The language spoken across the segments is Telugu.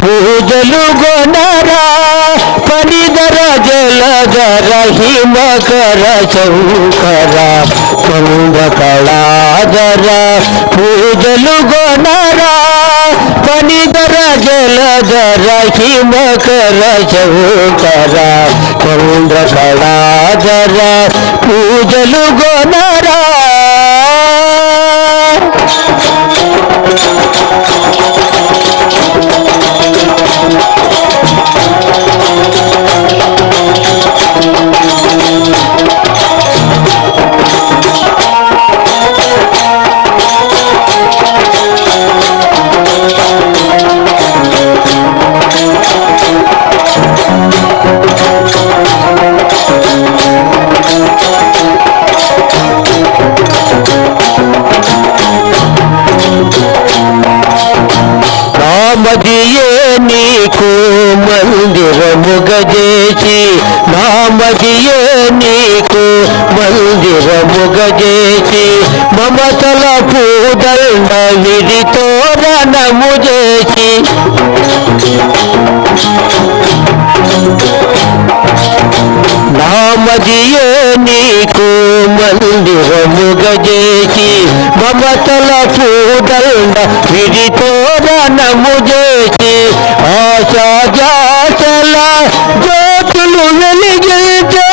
పూజలు గొనరా పనిదర జలధర హిమకర శంకర చంద్ర కళాధర పూజలు గొనరా పనిదర జలధర హిమకర శంకర చంద్ర కళాధర పూజలు గొనరా. మందిరముగజేసి నామదియే నీకు మందిరముగజేసి మమతల పూదండ విడితో రణము చేసి. నామదియే నీకు మందిరముగజేసి మమతల పూదండ విడితో मेरा मुझे की आशा जा चला जो तुलु मिल गई गिरते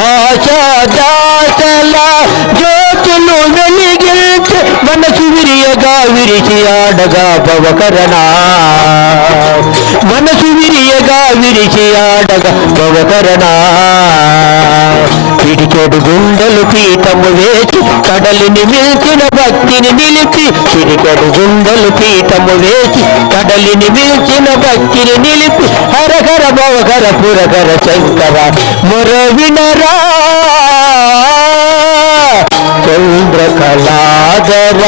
आशा जा चला जो तुलुल गिरते मन सुविरी गावीर की आडगा पव करना। मन सुविरी गावीर की आडगा पव करना। పిడికెడు గుండెలు పీఠము వేసి కడలిని మిల్చిన భక్తిని నిలిపి పిడికెడు గుండెలు పీఠము వేసి కడలిని మిల్చిన భక్తిని నిలిపి హరహర భవకర పురకర శంకర మొర వినరా చంద్రకళాధర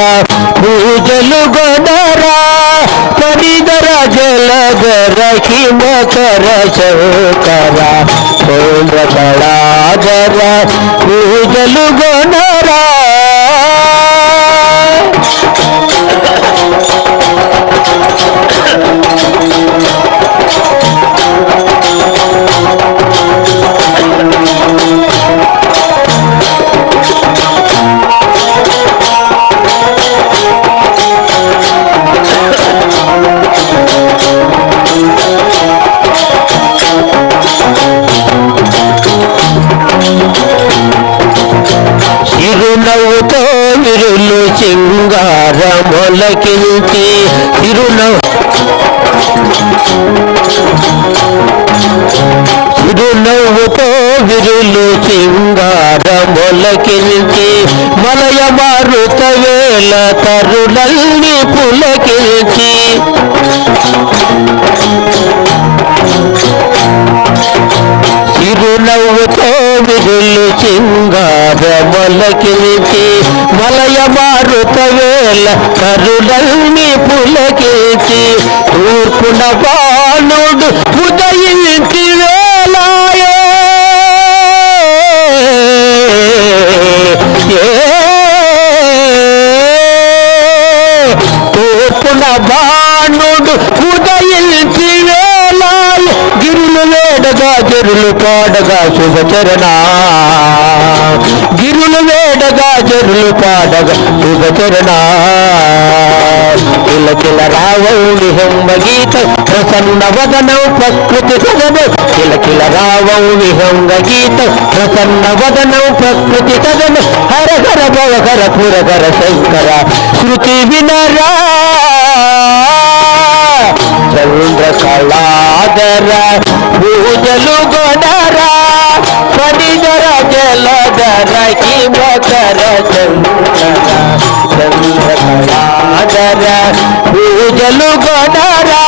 పూజలు గొడరా జలధర హిమకర శంకర చంద్రకళాధర పూజలు గొడరా చిరునవ్వుతో విరులు సింగారములకించి చిరునవ్వు చిరునవ్వుతో విరులు సింగారములకించి మలయ మారుత వేళ తరుణల్ని పులకించి మొలకించి మలయ మారుత కరుడల్ని పులకించి తూర్పున బాణుడు ఉదయించి వేడగా చెరులు పాడగా శుభచరణ గిరులు వేడగా చెరులు పాడగా శుభచరణ కిల కిల రావం విహంబ గీత ప్రసన్న వదనం ప్రకృతి సదనం కిల కిల రావం విహంగ గీత ప్రసన్న వదనం ప్రకృతి సదనం హర హర భవ హర పుర హర శంకర. శృతి వినరా చంద్ర కళాధర పూజలు గొడరా పనిధర జలధర హిమకర చంద్ర చంద్ర కళాధర పూజలు గొడరా.